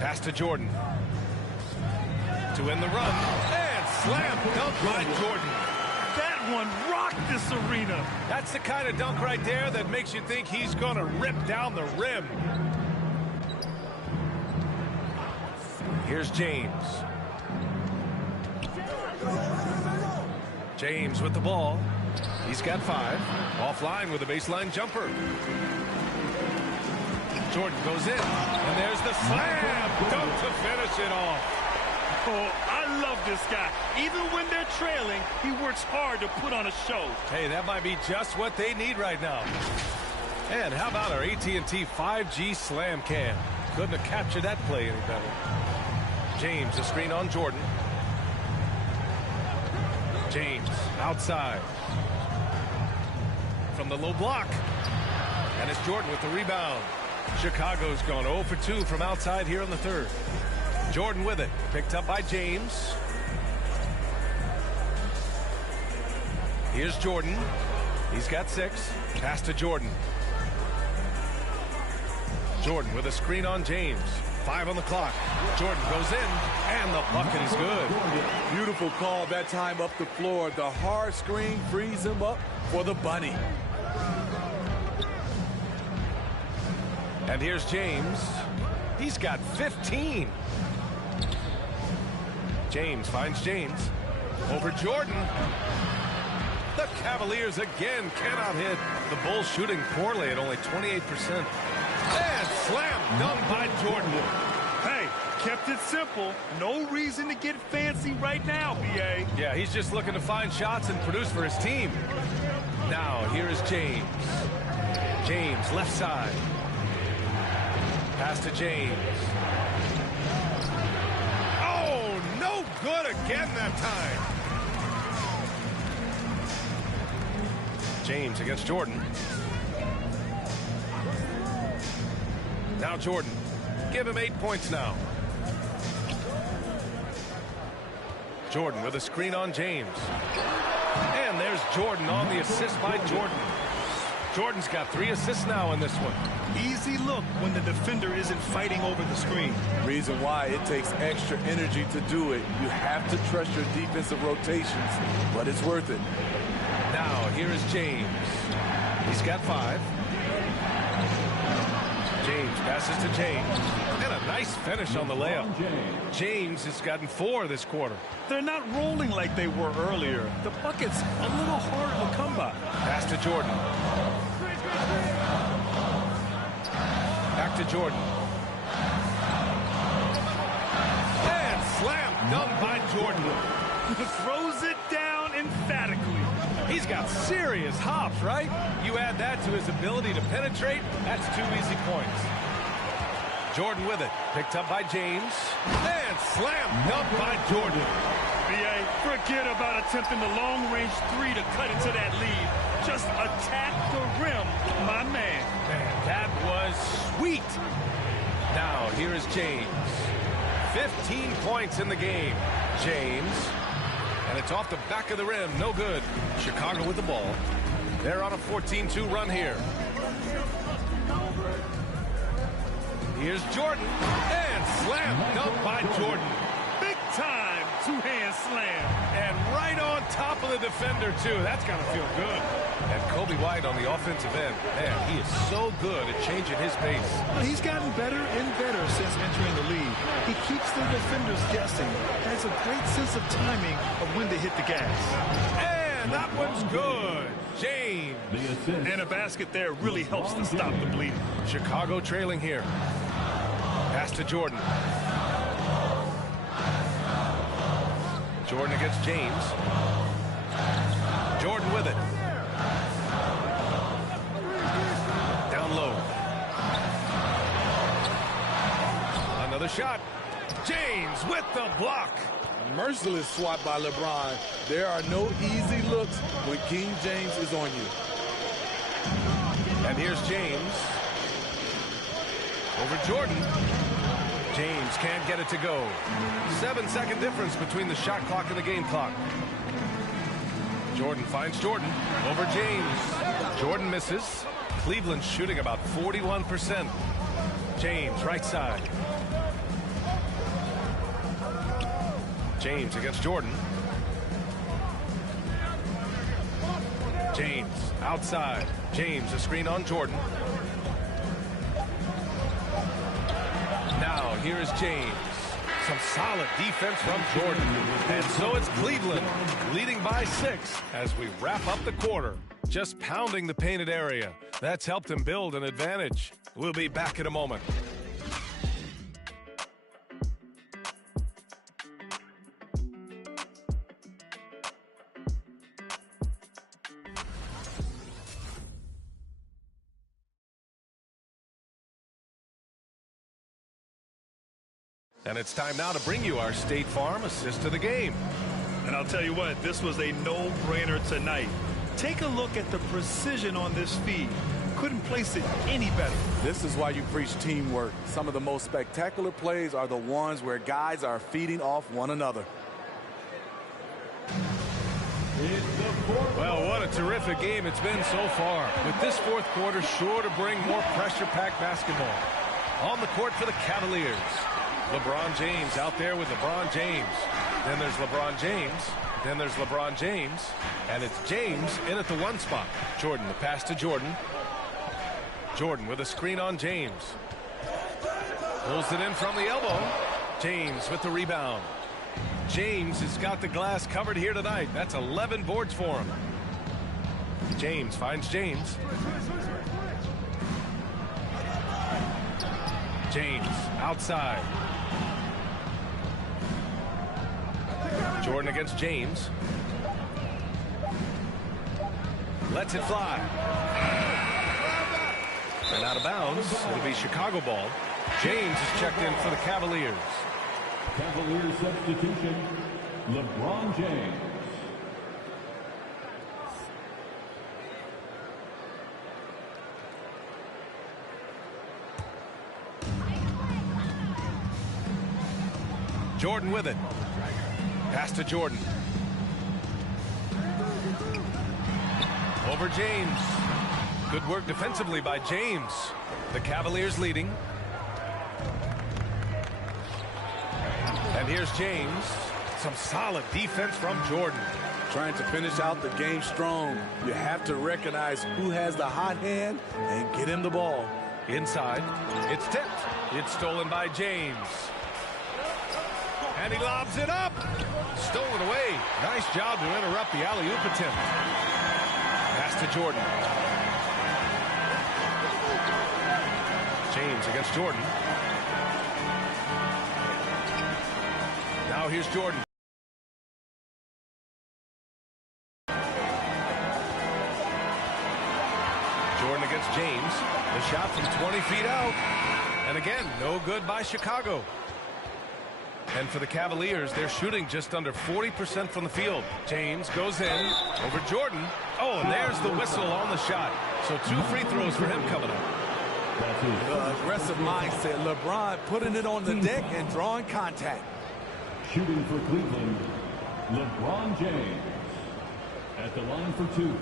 Pass to Jordan. To win the run. And slam dunk by Jordan. That one rocked this arena. That's the kind of dunk right there that makes you think he's going to rip down the rim. Here's James. James with the ball. He's got 5. Offline with a baseline jumper. Jordan goes in, and there's the slam dunk to finish it off. Oh, I love this guy. Even when they're trailing, he works hard to put on a show. Hey, that might be just what they need right now. And how about our AT&T 5G slam cam? Couldn't have captured that play any better. James, a screen on Jordan. James, outside. From the low block. And it's Jordan with the rebound. Chicago's gone 0 for 2 from outside here in the third. Jordan with it. Picked up by James. Here's Jordan. He's got 6. Pass to Jordan. Jordan with a screen on James. 5 on the clock. Jordan goes in, and the bucket is good. Beautiful call that time up the floor. The hard screen frees him up for the bunny. And here's James. He's got 15. James finds James. Over Jordan. The Cavaliers again cannot hit. The Bulls shooting poorly at only 28%. And slam dunk by Jordan. Hey, kept it simple. No reason to get fancy right now, B.A. Yeah, he's just looking to find shots and produce for his team. Now, here is James. James, left side. Pass to James. Oh, no good again that time. James against Jordan. Now Jordan. Give him 8 points now. Jordan with a screen on James. And there's Jordan on the assist by Jordan. Jordan's got 3 assists now in this one. Easy look when the defender isn't fighting over the screen. Reason why it takes extra energy to do it. You have to trust your defensive rotations, but it's worth it. Now, here is James. He's got 5. James passes to James. And a nice finish on the layup. James has gotten 4 this quarter. They're not rolling like they were earlier. The bucket's a little harder to come by. Pass to Jordan. Back to Jordan. And slam dunk by Jordan. Throws it down emphatically. He's got serious hops, right? You add that to his ability to penetrate, that's 2 easy points. Jordan with it. Picked up by James. And slam dunk by Jordan. B.A., forget about attempting the long-range 3 to cut into that lead. Just attack the rim, my man. Man, that was sweet. Now, here is James. 15 points in the game. James. And it's off the back of the rim. No good. Chicago with the ball. They're on a 14-2 run here. Here's Jordan. And slam dunk by Jordan. Big time two-hand slam. And right on top of the defender, too. That's got to feel good. And Kobe White on the offensive end. Man, he is so good at changing his pace. Well, he's gotten better and better since entering the league. He keeps the defenders guessing. Has a great sense of timing of when to hit the gas. And And that one's good. James. And a basket there really helps to stop the bleeding. Chicago trailing here. Pass to Jordan. Jordan against James. Jordan with it. Down low. Another shot. James with the block. Merciless swat by LeBron. There are no easy looks when King James is on you. And here's James. Over Jordan. James can't get it to go. 7-second difference between the shot clock and the game clock. Jordan finds Jordan. Over James. Jordan misses. Cleveland shooting about 41%. James, right side. James against Jordan. James outside. James a screen on Jordan. Now here is James. Some solid defense from Jordan. And so it's Cleveland leading by 6 as we wrap up the quarter. Just pounding the painted area. That's helped him build an advantage. We'll be back in a moment. And it's time now to bring you our State Farm assist to the game. And I'll tell you what, this was a no-brainer tonight. Take a look at the precision on this feed. Couldn't place it any better. This is why you preach teamwork. Some of the most spectacular plays are the ones where guys are feeding off one another. Well, what a terrific game it's been so far. With this fourth quarter sure to bring more pressure-packed basketball. On the court for the Cavaliers. LeBron James out there with LeBron James. Then there's LeBron James. Then there's LeBron James. And it's James in at the 1 spot. Jordan, the pass to Jordan. Jordan with a screen on James. Pulls it in from the elbow. James with the rebound. James has got the glass covered here tonight. That's 11 boards for him. James finds James. James outside. Jordan against James. Lets it fly. And out of bounds. It'll be Chicago ball. James is checked in for the Cavaliers. Cavaliers substitution, LeBron James. Jordan with it. Pass to Jordan. Over James. Good work defensively by James. The Cavaliers leading. And here's James. Some solid defense from Jordan. Trying to finish out the game strong. You have to recognize who has the hot hand and get him the ball. Inside. It's tipped. It's stolen by James. And he lobs it up. Stolen away. Nice job to interrupt the alley-oop attempt. Pass to Jordan. James against Jordan. Now here's Jordan. Jordan against James. The shot from 20 feet out. And again, no good by Chicago. And for the Cavaliers, they're shooting just under 40% from the field. James goes in over Jordan. Oh, and there's the whistle on the shot. So 2 free throws for him coming up. The aggressive mindset. LeBron putting it on the deck and drawing contact. Shooting for Cleveland, LeBron James. At the line for 2.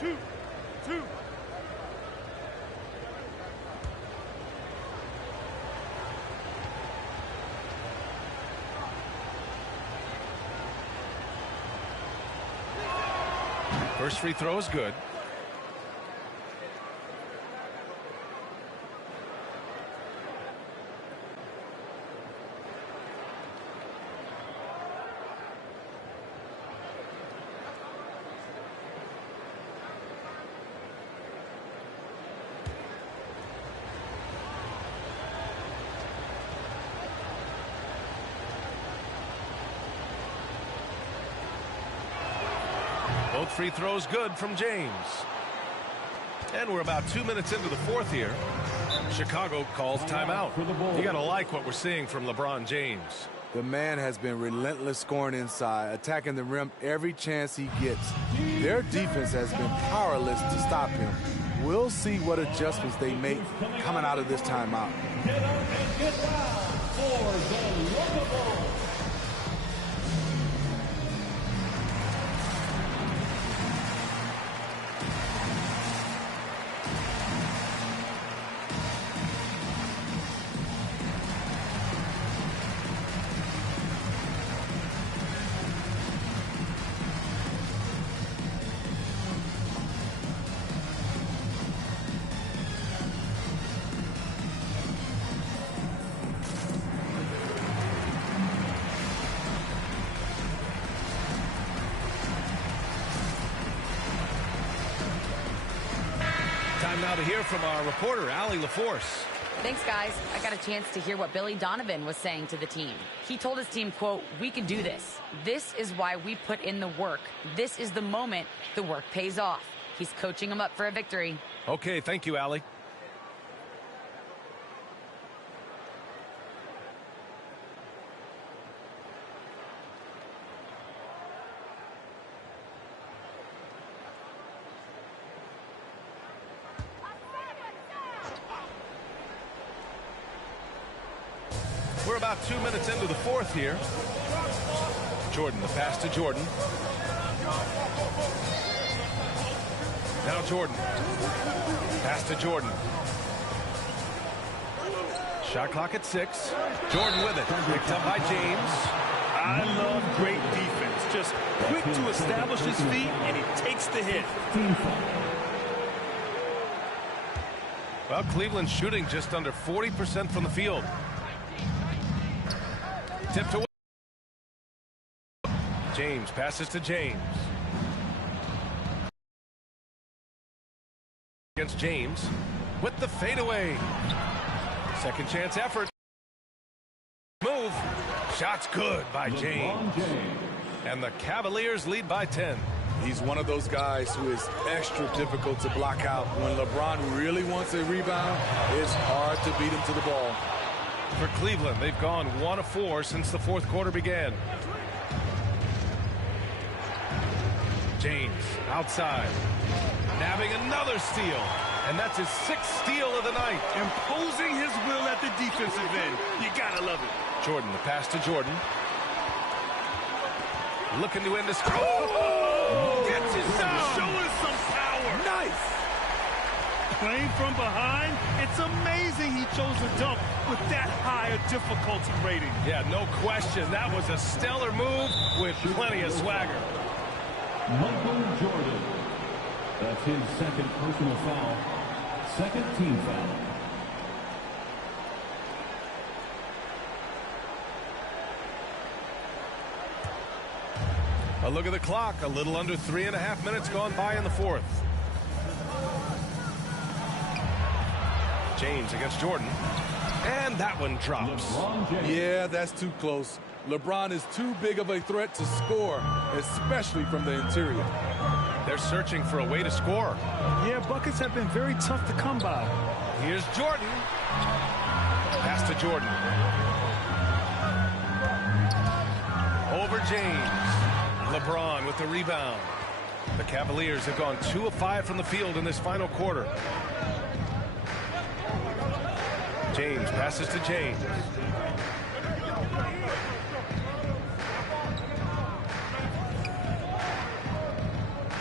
Two. First free throw is good. Both free throws good from James. And we're about 2 minutes into the fourth here. Chicago calls timeout. You got to like what we're seeing from LeBron James. The man has been relentless scoring inside, attacking the rim every chance he gets. Their defense has been powerless to stop him. We'll see what adjustments they make coming out of this timeout. Get up and get down for the lovable. Time now to hear from our reporter, Allie LaForce. Thanks, guys. I got a chance to hear what Billy Donovan was saying to the team. He told his team, quote, "We can do this. This is why we put in the work. This is the moment the work pays off." He's coaching them up for a victory. Okay, thank you, Allie. We're about 2 minutes into the fourth here. Jordan, the pass to Jordan. Now Jordan. Pass to Jordan. Shot clock at 6. Jordan with it. Picked up by James. I love great defense. Just quick to establish his feet, and he takes the hit. Well, Cleveland's shooting just under 40% from the field. Tipped away. James passes to James. Against James with the fadeaway. Second chance effort. Move. Shot's good by James. And the Cavaliers lead by 10. He's one of those guys who is extra difficult to block out. When LeBron really wants a rebound, it's hard to beat him to the ball. For Cleveland, they've gone 1 of 4 since the fourth quarter began. James outside, nabbing another steal, and that's his 6th steal of the night. Imposing his will at the defensive end. You gotta love it. Jordan, the pass to Jordan. Looking to end this. Oh! Gets it down. Showing some power. Nice. Playing from behind, it's amazing he chose to dunk with that higher difficulty rating. Yeah, no question. That was a stellar move with plenty of swagger. Michael Jordan. That's his second personal foul. Second team foul. A look at the clock. A little under 3.5 minutes gone by in the fourth. James against Jordan. And that one drops. Yeah, that's too close. LeBron is too big of a threat to score, especially from the interior. They're searching for a way to score. Yeah, buckets have been very tough to come by. Here's Jordan. Pass to Jordan. Over James. LeBron with the rebound. The Cavaliers have gone 2 of 5 from the field in this final quarter. James passes to James.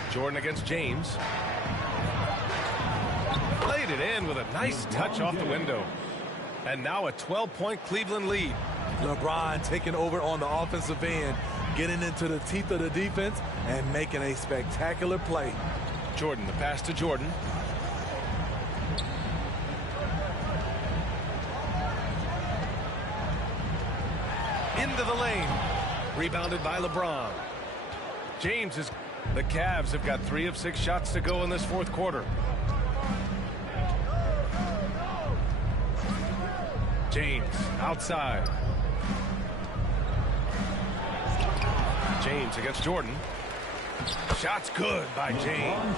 Jordan against James. Played it in with a nice touch off the window. And now a 12-point Cleveland lead. LeBron taking over on the offensive end, getting into the teeth of the defense and making a spectacular play. Jordan, the pass to Jordan. Into the lane. Rebounded by LeBron. James is... The Cavs have got 3 of 6 shots to go in this fourth quarter. James outside. James against Jordan. Shot's good by James.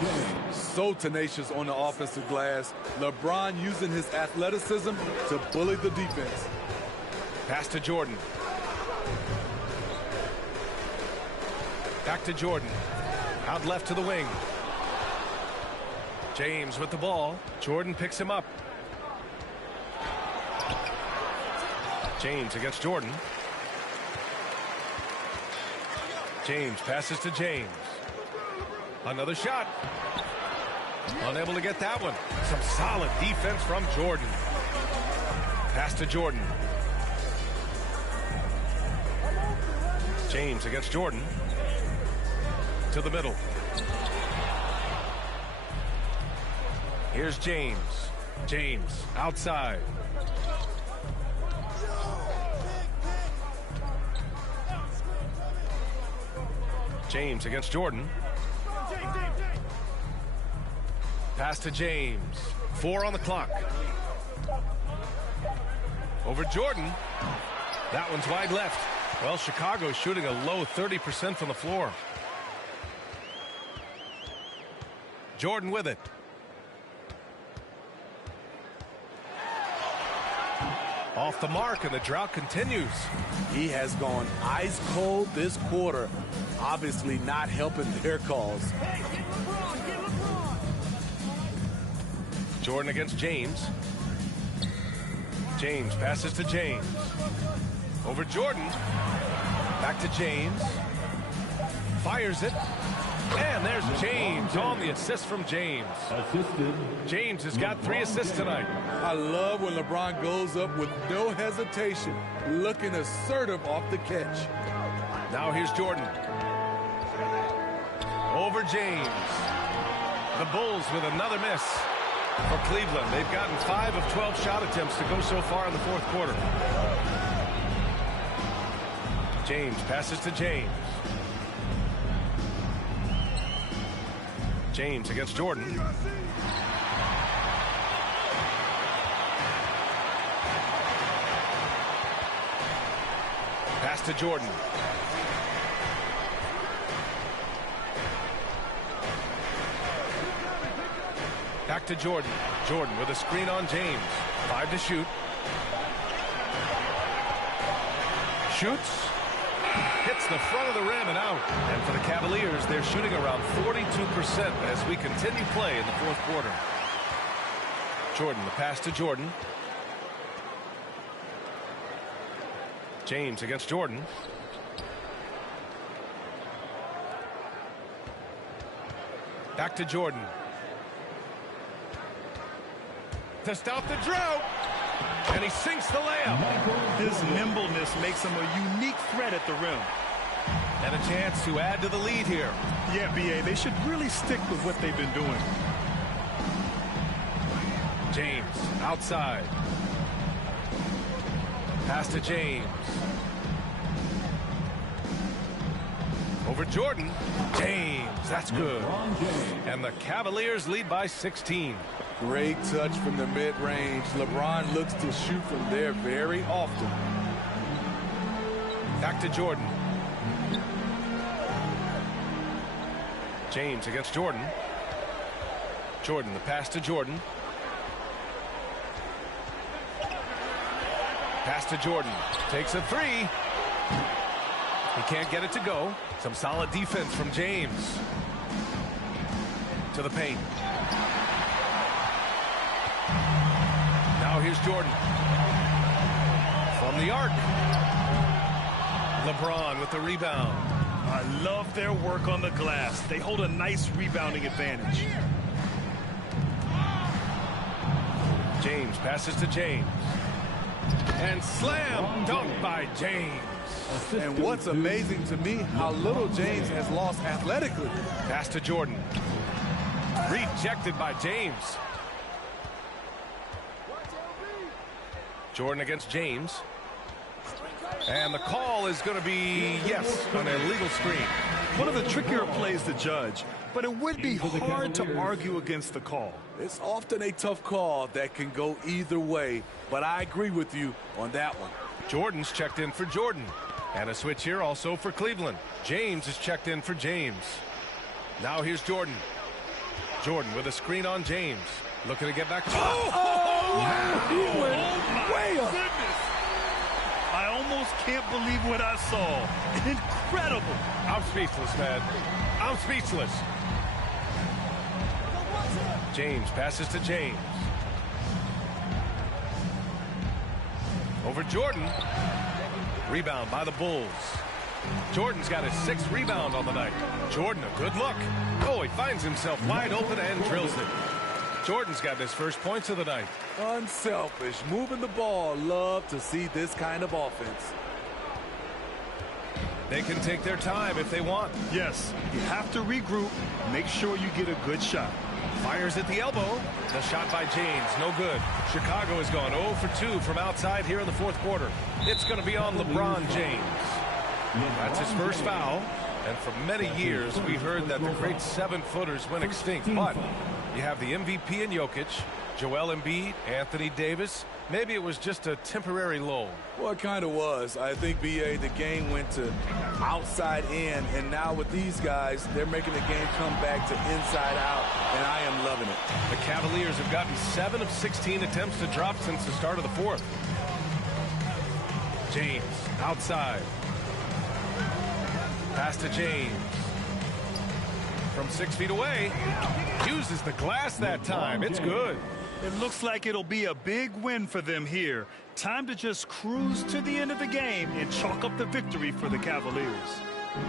So tenacious on the offensive glass. LeBron using his athleticism to bully the defense. Pass to Jordan. Back to Jordan. Out left to the wing. James with the ball. Jordan picks him up. James against Jordan. James passes to James. Another shot. Unable to get that one. Some solid defense from Jordan. Pass to Jordan. James against Jordan. To the middle. Here's James. James outside. James against Jordan. Pass to James. 4 on the clock. Over Jordan. That one's wide left. Well, Chicago's shooting a low 30% from the floor. Jordan with it. Off the mark, and the drought continues. He has gone ice cold this quarter. Obviously not helping their cause. Hey, get LeBron, get LeBron. Jordan against James. James passes to James. Over Jordan. Back to James. Fires it. And there's James on the assist from James. Assisted. James has got 3 assists tonight. I love when LeBron goes up with no hesitation, looking assertive off the catch. Now here's Jordan. Over James. The Bulls with another miss for Cleveland. They've gotten 5 of 12 shot attempts to go so far in the fourth quarter. James passes to James. James against Jordan. Pass to Jordan. Back to Jordan. Jordan with a screen on James. 5 to shoot. Shoots. Hits the front of the rim and out. And for the Cavaliers, they're shooting around 42% as we continue play in the fourth quarter. Jordan, the pass to Jordan. James against Jordan. Back to Jordan. To stop the drought. And he sinks the layup. His nimbleness makes him a unique threat at the rim. And a chance to add to the lead here. Yeah, B.A., they should really stick with what they've been doing. James outside. Pass to James. Over Jordan. James, that's good. And the Cavaliers lead by 16. Great touch from the mid-range. LeBron looks to shoot from there very often. Back to Jordan. James against Jordan. Jordan, the pass to Jordan. Pass to Jordan. Takes a 3. He can't get it to go. Some solid defense from James. To the paint. Now here's Jordan. From the arc. LeBron with the rebound. I love their work on the glass. They hold a nice rebounding advantage. James passes to James. And slam dunk by James. And what's amazing to me, how little James has lost athletically. Pass to Jordan. Rejected by James. Jordan against James. And the call is going to be, yes, an illegal screen. One of the trickier plays to judge, but it would be hard to argue against the call. It's often a tough call that can go either way, but I agree with you on that one. Jordan's checked in for Jordan. And a switch here also for Cleveland. James is checked in for James. Now here's Jordan. Jordan with a screen on James. Looking to get back. He went way up. Goodness. I almost can't believe what I saw. Incredible. I'm speechless, man. I'm speechless. James passes to James. Over Jordan. Rebound by the Bulls. Jordan's got his 6th rebound on the night. Jordan, a good look. Oh, he finds himself wide open and drills it. Jordan's got his first points of the night. Unselfish, moving the ball. Love to see this kind of offense. They can take their time if they want. Yes, you have to regroup. Make sure you get a good shot. Fires at the elbow. The shot by James, no good. Chicago has gone 0 for 2 from outside here in the 4th quarter. It's going to be on LeBron James. That's his first foul. And for many years, we heard that the great 7-footers went extinct. But you have the MVP in Jokic, Joel Embiid, Anthony Davis. Maybe it was just a temporary lull. Well, it kind of was. I think, B.A., the game went to outside in, and now with these guys, they're making the game come back to inside out, and I am loving it. The Cavaliers have gotten 7 of 16 attempts to drop since the start of the 4th. James, outside. Pass to James. From 6 feet away. Uses the glass that time. It's good. It looks like it'll be a big win for them here. Time to just cruise to the end of the game and chalk up the victory for the Cavaliers.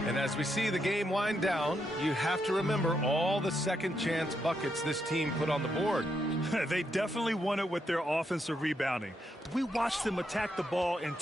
And as we see the game wind down, you have to remember all the second chance buckets this team put on the board. They definitely won it with their offensive rebounding. We watched them attack the ball and